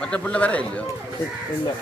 மற்ற புள்ள வேற இல்லையோ? இல்லை.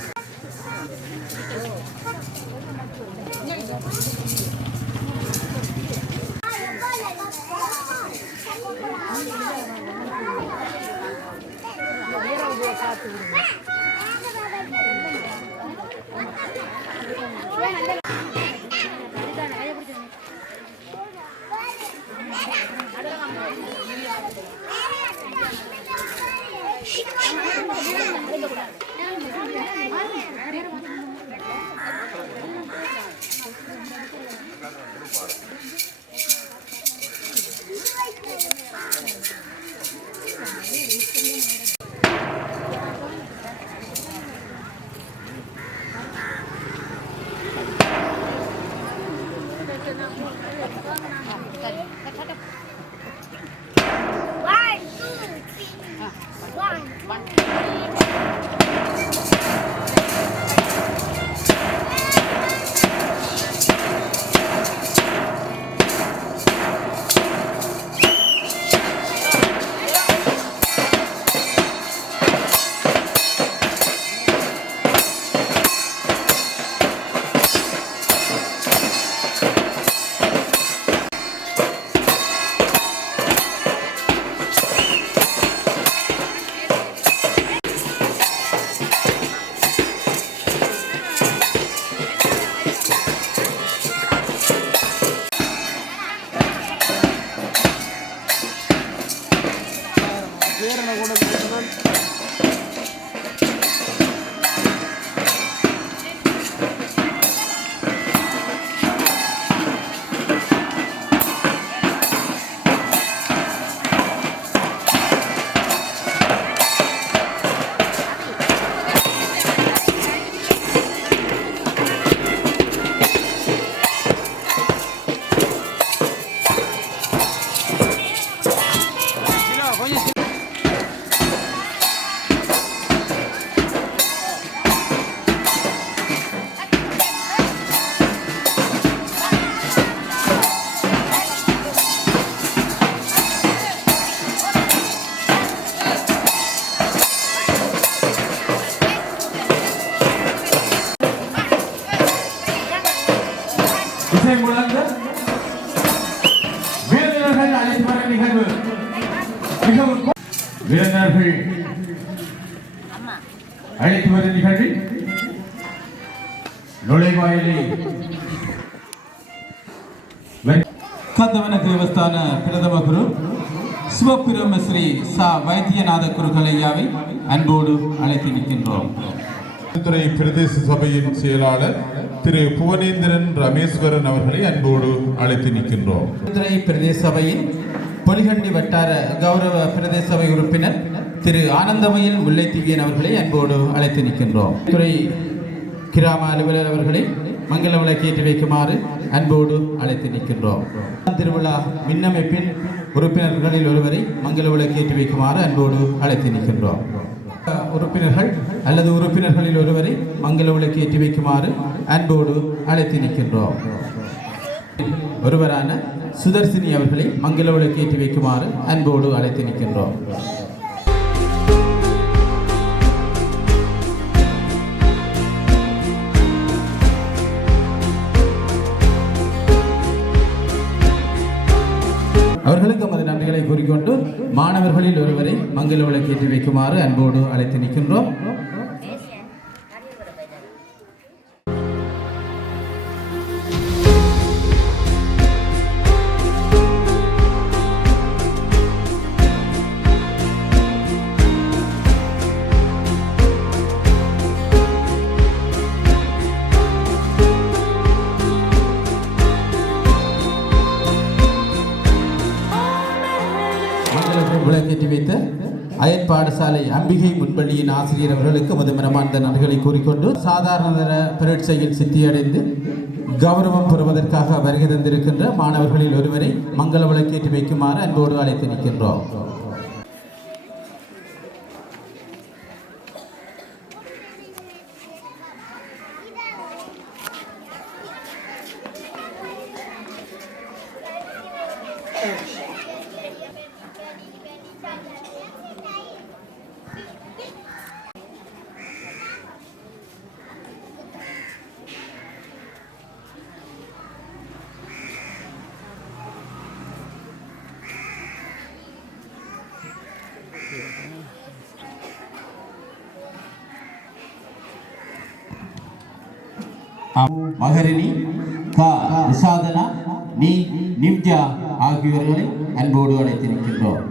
வீரர்கள் அழைத்து வரும் நிகழ்வில் நுழைவாயிலை கந்தவன தேவஸ்தான பிரதம குரு சிவபிரம ஸ்ரீ சா வைத்தியநாத குருகலையாவை அன்போடு அழைத்து நிற்கின்றோம். துறை பிரதேச சபையின் செயலாளர் திரு புவனேந்திரன் ரமேஸ்வரன் அவர்களை அன்போடு அழைத்து நிற்கின்றோம். துறை பிரதேச சபையின் பொலிகண்டி வட்டார கௌரவ பிரதேச சபை உறுப்பினர் திரு ஆனந்தமயில் முல்லைத்தீவியன் அவர்களை அன்போடு அழைத்து நிற்கின்றோம். துறை கிராம அலுவலர் அவர்களை மங்கள விளக்கேற்றி வைக்குமாறு அன்போடு அழைத்து நிற்கின்றோம். திருவிழா மின்னமைப்பின் உறுப்பினர்களில் ஒருவரை மங்கள விளக்கேற்றி வைக்குமாறு அன்போடு அழைத்து நிற்கின்றோம். உறுப்பினர்கள் அல்லது உறுப்பினர்களில் ஒருவரை மங்கள விளக்கேற்றி வைக்குமாறு அன்போடு அழைத்து நிற்கின்றோம். ஒருவரான சுதர்சினி அவர்களை மங்கள விளக்கேற்றி வைக்குமாறு அன்போடு அழைத்து நிற்கின்றோம். அவர்களுக்கு நமது நன்றிகளை கூறிக்கொண்டு மாணவர்களில் ஒருவரை மங்கள விளக்கேற்றி வைக்குமாறு அன்போடு அழைத்து நிற்கின்றோம். விளக்கேற்றி வைத்த அயற் பாடசாலை அம்பிகை முன்பள்ளியின் ஆசிரியர் அவர்களுக்கு முதமனமார்ந்த நன்றிகளை கூறிக்கொண்டு சாதாரண பரீட்சையில் சித்தியடைந்து கௌரவம் பெறுவதற்காக வருகை தந்திருக்கின்ற மாணவர்களில் ஒருவரை மங்கள விளக்கேற்றி வைக்குமாறு அன்போடு அழைத்து நிற்கின்றோம். மகரினி கா விசாதனா நீ நிம்ஜா ஆகியோர்களை அன்போடு அழைத்திருக்கின்றோம்.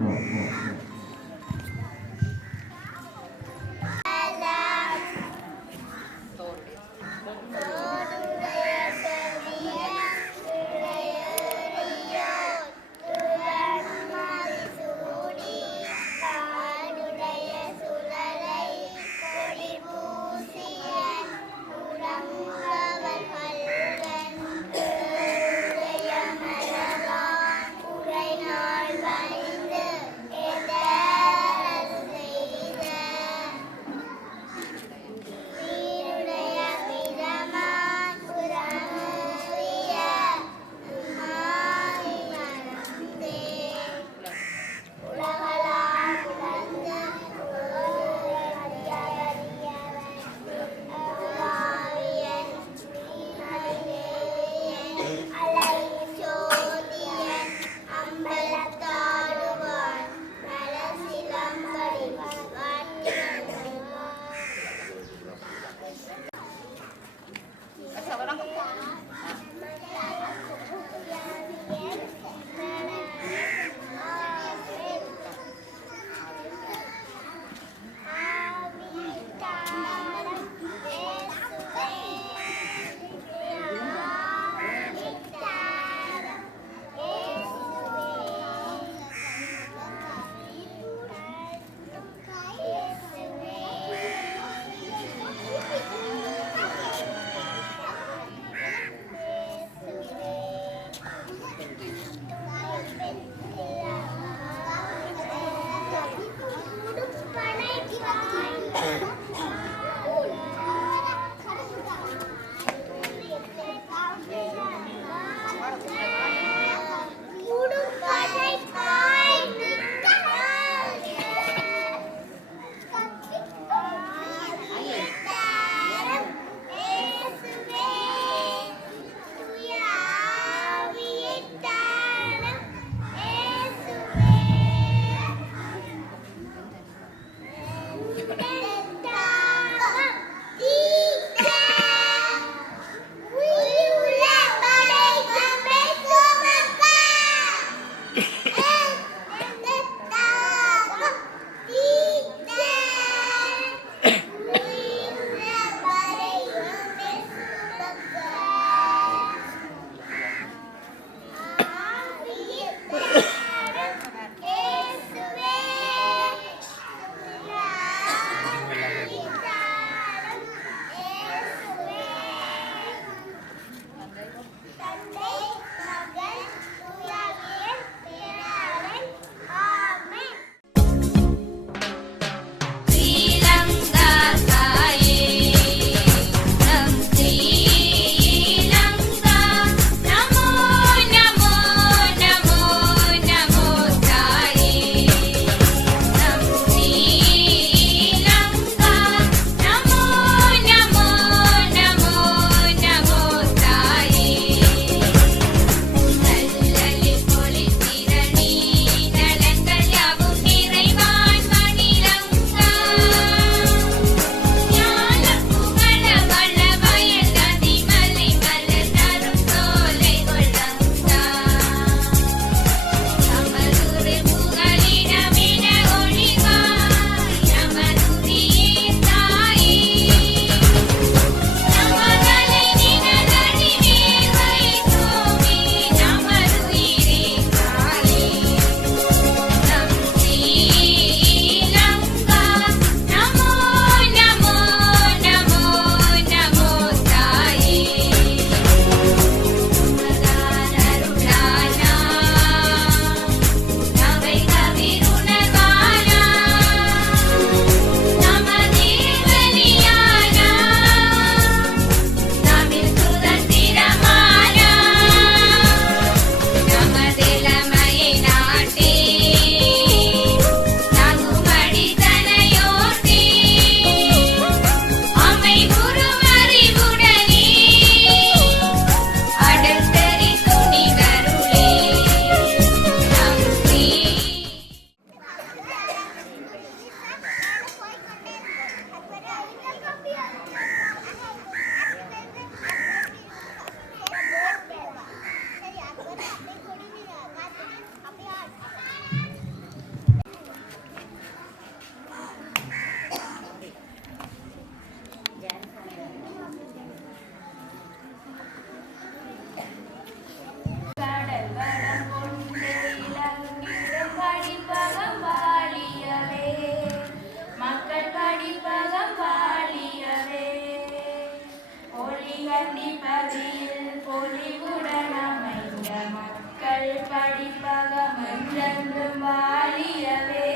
மக்கள் படிப்பகம் என்றென்றும் வாழியவே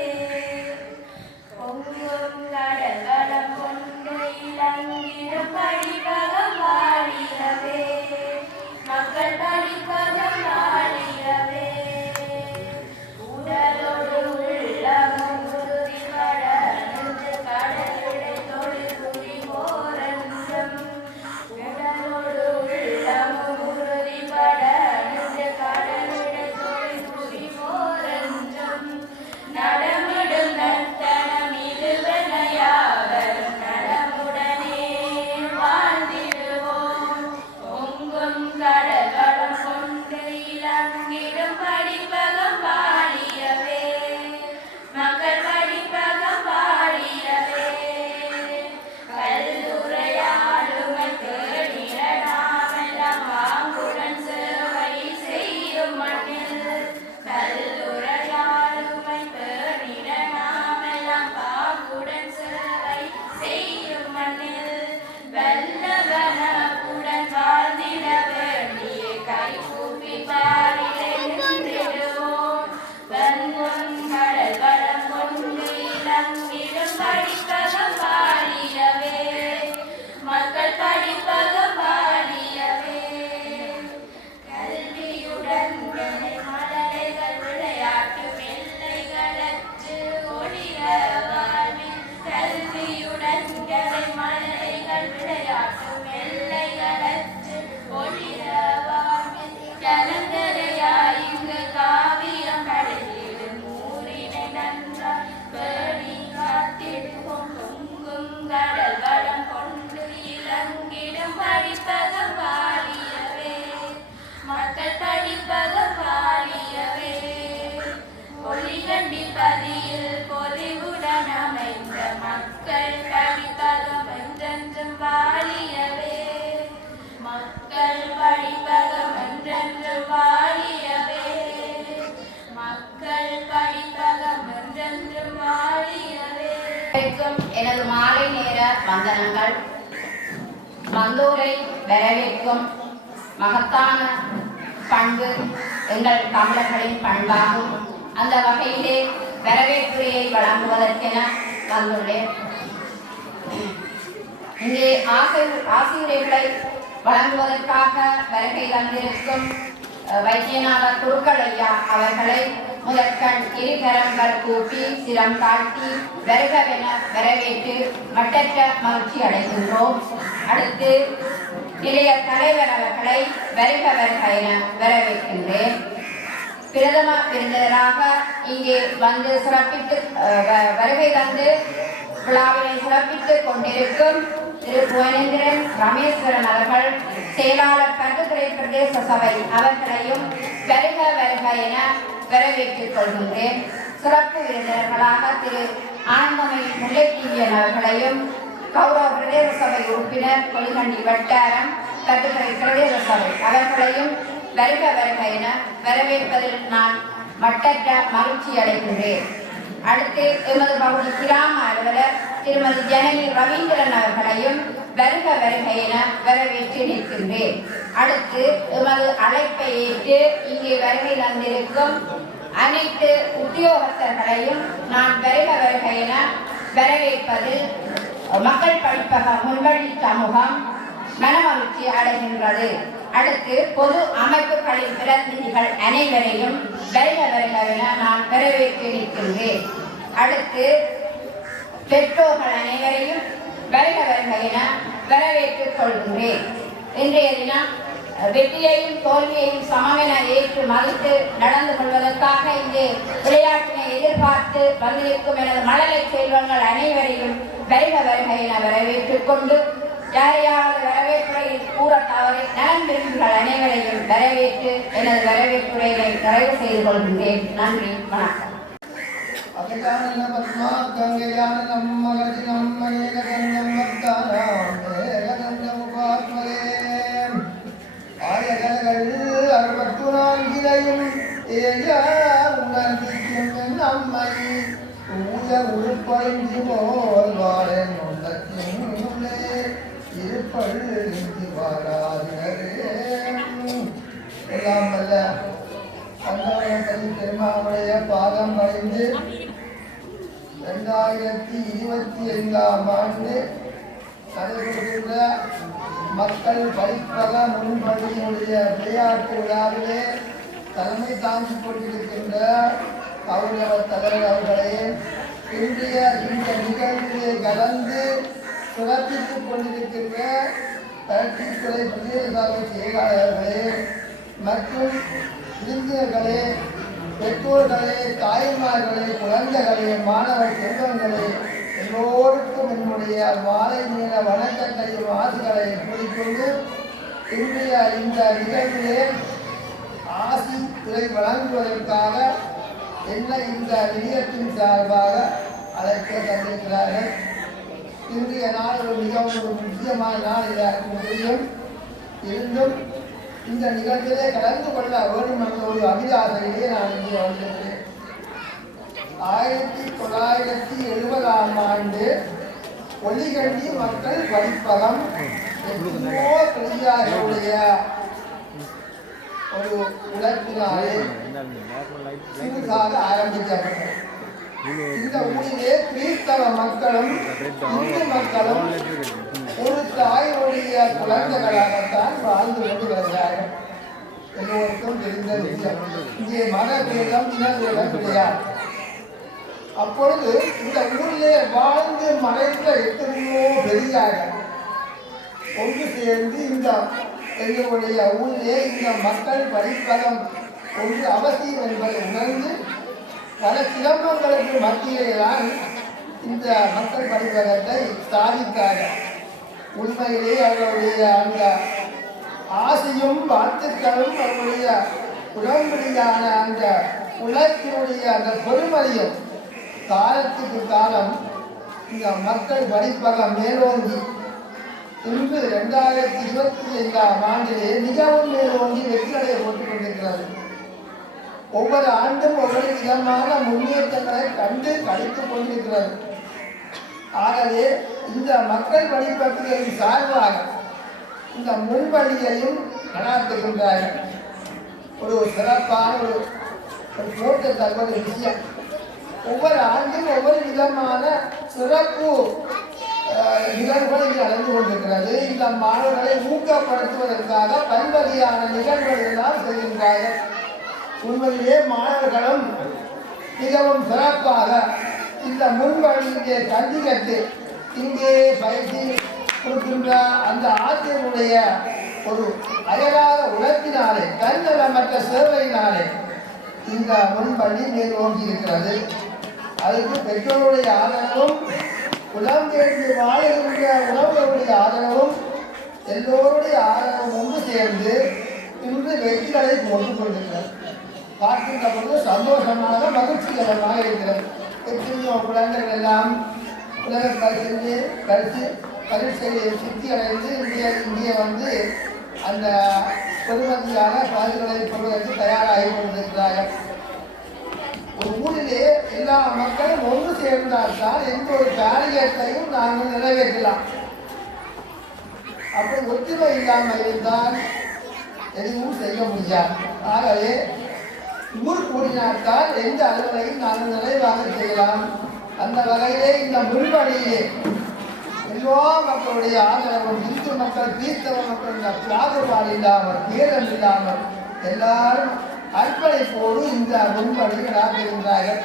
பொங்கும் கடல்களம் கொண்டு இளங்கிடும் படிப்பகம் வாழியவே மக்கள் படிப்பகம் வாழியவே உடலோடு உள்ளமும் உறுதிபட நின்று கடலிடை தொழில் புரிவோரென்றும் உடலோடு உள்ளமும் உறுதிபட நின்று கடலிடை தொழில் புரிவோரென்றும் நடமிடும் நர்த்தனம் இதுவெனையாவரும் நலமுடனே வாழ்ந்திடுவோம் பொங்கும் கடல்களும் கொண்டு இளங்கிடும் படிப்பகம் வாழியவே மக்கள் படிப்பகம் வாழியவே கல்லுரையாளுமை தேடிட நாமெல்லாம் வாங்குடன் சேவை செய்யும் மண்ணில் கல்லுரையாளுமை தேடிட நாமெல்லாம் வாங்குடன் சேவை செய்யும் மண்ணில் வல்லவனப்புடன் வாழ்ந்திட வேண்டிய கைகூப்பி பாரிலே நின்றிடுவோம் வன்முன் கடல் வளம் கொண்டு இளங்கிடும் படிப்பகம் வாழியவே மக்கள் படிப்பகம் வாழியவே கல்வியுடன் மலரைகள் விளையாட்டும் எல்லைகளற்று ஒளிர வாழ்வில் கல்வியுடன் மலரைகள் விளையாட்டும் எல்லைகளற்று ஒளிர வாழ்வில் கலங்கரையாய் இங்கு காவியம் கடலிடும் ஊரினை நன்றாய் பேணி காத்திடுவோம் பொங்கும் கடல் வளம் கொண்டு இளங்கிடும் படிப்பகம் வாழியவே மக்கள் படிப்பகம் வாழியவே பொலிகண்டி பதியில் பொலிவுடன் அமைந்த மக்கள் படிப்பகம் என்றென்றும் வாழியவே மக்கள் படிப்பகம் என்றென்றும் வாழியவே மக்கள் படிப்பகம் என்றென்றும் வாழியவே. எனது மாலை நேர வந்தனங்கள். வந்தோரை வரவேற்கும் மகத்தான பண்பு எங்கள் தமிழர்களின் பண்பாகும். அந்த வகையிலே வரவேற்புரையை வழங்குவதற்கென வந்துள்ளேன். இங்கே ஆசிரியர்களை வழங்குவதற்காக வருகை தந்திருக்கும் வைத்தியநாதர் குருக்கள் ஐயா அவர்களை முதற்கண் இருகரங்கள் கூப்பி சிரம் காட்டி வருகவென வரவேற்று மட்டற்ற மகிழ்ச்சி அடைகின்றோம். அடுத்து நிலைய தலைவர் அவர்களை வருக வருக என வரவேற்கின்றேன். பிரதம விருந்தினராக இங்கே வந்து சிறப்பித்து வருகை தந்து விழாவினை சிறப்பித்துக் கொண்டிருக்கும் திரு புவனேந்திரன் ரமேஸ்வரன் அவர்கள் செயலாளர் பருத்தித்துறை பிரதேச சபை அவர்களையும் வருக வருக என வரவேற்றுக் கொள்கின்றேன். சிறப்பு விருந்தினர்களாக திரு ஆனந்தமயில் முல்லைத்தீவியன் அவர்களையும் கௌரவ பிரதேச சபை உறுப்பினர் கொள்கண்டி வட்டாரம் பருத்தித்துறை பிரதேச சபை அவர்களையும் வருக வருக என வரவேற்பதில் நான் மட்டற்ற மகிழ்ச்சி அடைகின்றேன். அடுத்து எமது பகுதி கிராம அலுவலர் திருமதி ஜனனி ரவீந்திரன் அவர்களையும் வருக வருக என வரவேற்று நிற்கின்றேன். அடுத்து எமது அழைப்பை ஏற்று இங்கே வருகை தந்திருக்கும் அனைத்து உத்தியோகஸ்தர்களையும் நான் வருக வருக என வரவேற்பதில் மக்கள் படிப்பக முன்வழி சமூகம் மனமகிழ்ச்சி அடைகின்றது. அடுத்து பொது அமைப்புகளின் பிரதிநிதிகள் அனைவரையும் வருக வருக என நான் வரவேற்று நிற்கின்றேன். அடுத்து பெற்றோர்கள் அனைவரையும் வருக வருக என வரவேற்றுக் கொள்கின்றேன். இன்றைய தினம் வெற்றியையும் தோல்வியையும் சமமென ஏற்று மதித்து நடந்து கொள்வதற்காக இங்கே விளையாட்டினை எதிர்பார்த்து வந்திருக்கும் எனது மழலை செல்வங்கள் அனைவரையும் வருக வருக என வரவேற்றுக் கொண்டு யாரையாவது வரவேற்புரையில் கூற தவறி நலன் விரும்புகள் அனைவரையும் வரவேற்று எனது வரவேற்புரையை நிறைவு செய்து கொள்கின்றேன். நன்றி, வணக்கம். 15 2025ஆம் ஆண்டு நடைபெறுகின்ற மக்கள் படிப்பக முன்பள்ளியினுடைய விளையாட்டு விழாவிலே தலைமை தாங்கிக் கொண்டிருக்கின்ற கௌரவ தலைவர் அவர்களே, இன்றைய இந்த நிகழ்விலே கலந்து சிறப்பித்துக் கொண்டிருக்கின்ற கல்வித்துறை பிரதேச சபை செயலாளர்களே மற்றும் விருந்தினர்களே, பெற்றோர்களே, தாய்மார்களே, குழந்தைகளே, மாணவ செல்வங்களே, எல்லோருக்கும் என்னுடைய மாலை நேர வணக்கத்தையும் ஆசிகளை கூறிக்கொண்டு இன்றைய இந்த நிகழ்விலே ஆசி துறை வழங்குவதற்காக என்னை இந்த நிலையத்தின் சார்பாக அழைக்க தந்திருக்கிறார்கள். இன்றைய நாள் ஒரு மிகவும் ஒரு முக்கியமான நாள் எல்லாருக்கும் தெரியும். இருந்தும் இந்த நிகழ்ச்சியிலே கலந்து கொள்ள வேண்டும் என்ற ஒரு அபிலாசையிலே நான் இங்கே வந்திருக்கிறேன். 1970ஆம் ஆண்டு ஒலிகண்டி மக்கள் படிப்பகம் எத்தனையோ பெரியாருடைய ஒரு உழைப்பினாலே சிறுசாக ஆரம்பிக்கப்பட்டது. இந்த ஊரிலே கிறிஸ்தவ மக்களும் இந்து மக்களும் ஒரு தாயுடைய குழந்தைகளாகத்தான் வாழ்ந்து கொண்டு வருகிறார்கள். எல்லோருக்கும் தெரிந்த விஷயம். இங்கே மதபேதம் இனபேதம் கிடையாது. அப்பொழுது இந்த ஊரிலே வாழ்ந்து மறைந்த எத்தனையோ பெரியார்கள் ஒன்று சேர்ந்து இந்த எங்களுடைய ஊரிலே இந்த மக்கள் படிப்பகம் ஒன்று அவசியம் என்பதை உணர்ந்து பல சிரமங்களுக்கு மத்தியிலேதான் இந்த மக்கள் படிப்பகத்தை சாதித்தார்கள். உண்மையிலே அவர்களுடைய அந்த ஆசையும் வாழ்த்துக்களும் அவர்களுடைய உடம்படியான அந்த உழைப்பினுடைய அந்த பொறுமதியும் காலத்துக்கு காலம் இந்த மக்கள் படிப்பகம் மேலோங்கி இன்று 2025ஆம் ஆண்டிலே மிகவும் மேலோங்கி வெற்றிகளை போட்டுக் கொண்டிருக்கிறது. ஒவ்வொரு ஆண்டும் ஒவ்வொரு விதமான முன்னேற்றங்களை கண்டு கழித்துக் கொண்டிருக்கிறது. ஆகவே இந்த மக்கள் படிப்பகத்தின் சார்பாக இந்த முன்வழியையும் நடாத்துகின்றார்கள். ஒரு சிறப்பான ஒரு போட்டத்தக்க விஷயம். ஒவ்வொரு ஆண்டும் ஒவ்வொரு விதமான சிறப்பு நிகழ்வுகள் இங்கு நடந்து கொண்டிருக்கிறது. இந்த மாணவர்களை ஊக்கப்படுத்துவதற்காக பல்வகையான நிகழ்வுகள் எல்லாம் செய்கின்றார்கள். உண்மையிலே மாணவர்களும் மிகவும் சிறப்பாக இந்த முன்வழியிலே கல்வி கற்று இங்கே பயிற்சி கொடுக்கின்ற அந்த ஆசிரியருடைய ஒரு அயராத உழைப்பினாலே தன்னலமற்ற சேவையினாலே இந்த முன்பள்ளி மேலோங்கி இருக்கிறது. அதுக்கு பெற்றோருடைய ஆதரவும் புலம்பெயர்ந்து வாழ்கின்ற உறவுகளுடைய ஆதரவும் எல்லோருடைய ஆதரவும் ஒன்று சேர்ந்து இன்று வெற்றிகளை போட்டுக் கொண்டிருக்கிறது. பார்க்கின்ற பொழுது சந்தோஷமாக மகிழ்ச்சிகரமாக இருக்கிறது. எத்தனையோ குழந்தைகள் எல்லாம் உலக பரீட்சையை சித்தி அடைந்து இங்கே வந்து அந்த பெருமதியான பதவிகளை பெறுவதற்கு தயாராகி கொண்டிருக்கிறார்கள். ஒரு ஊரிலே எல்லா மக்களும் ஒன்று சேர்ந்தால்தான் எந்த ஒரு காரியத்தையும் நாங்கள் நிறைவேற்றலாம். அப்படி ஒற்றுமை இல்லாமல் இருந்தால் எதுவும் செய்ய முடியாது. ஆகவே ஊர் கூடினால்தான் எந்த அலுவலையும் நாங்கள் நிறைவாக செய்யலாம். அந்த வகையிலே இந்த முன்வழியிலே எல்லா மக்களுடைய ஆதரவும் இந்து மக்கள் கிறிஸ்தவ மக்கள் பாகுபாடு இல்லாமல் பேரம் இல்லாமல் எல்லாரும் அர்ப்பணிப்போடு இந்த முன்வழியை நடாத்துகின்றார்கள்.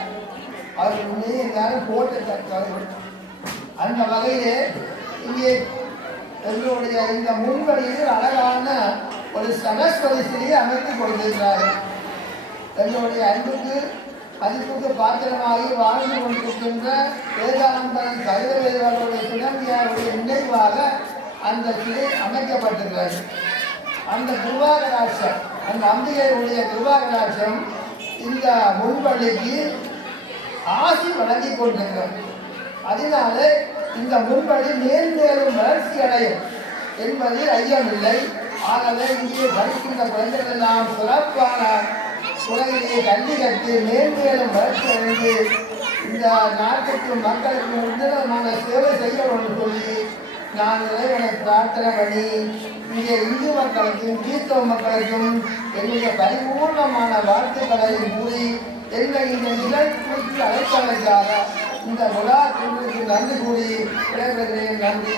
அவர்கள் உண்மையே எல்லாரும் போட்டு அந்த வகையிலே இங்கே எங்களுடைய இந்த முன்வழியில் அழகான ஒரு சரஸ்வதி சிலையை அமைத்துக் கொடுத்திருக்கிறார்கள். எங்களுடைய அன்புக்கு மதிப்புக்கு பாத்திரமாகி வாழ்ந்து கொண்டிருக்கின்ற வேதானந்தன் கவிதவேதவர்களுடைய துணவியாருடைய நினைவாக அந்த சிலை அமைக்கப்பட்டிருக்கிறது. அந்த கிருபாகராட்சம், அந்த அம்பிகையுடைய கிருபாகராட்சம் இந்த முன்பள்ளிக்கு ஆசி வழங்கி கொண்டிருக்கிறது. அதனால இந்த முன்பள்ளி மேன்மேலும் வளர்ச்சி அடையும் என்பதில் ஐயமில்லை. ஆகவே இங்கே படிக்கின்ற குழந்தைகள் எல்லாம் சிறப்பான உலகிலேயே கல்வி கற்று மேன்மேலும் வளர்ச்சி அடைந்து இந்த நாட்டுக்கு மக்களுக்கு உன்னதமான சேவை செய்யணும்னு சொல்லி நான் இறைவனை பிரார்த்தனை பண்ணி இங்கே இந்து மக்களுக்கும் கிறிஸ்தவ மக்களுக்கும் என்னுடைய பரிபூர்ணமான வாழ்த்துக்களையும் கூறி என்ற இந்த நிழல் குறித்து அழைத்தமைக்காக இந்த விழா நன்றி கூறி விடைபெறுகிறேன். நன்றி.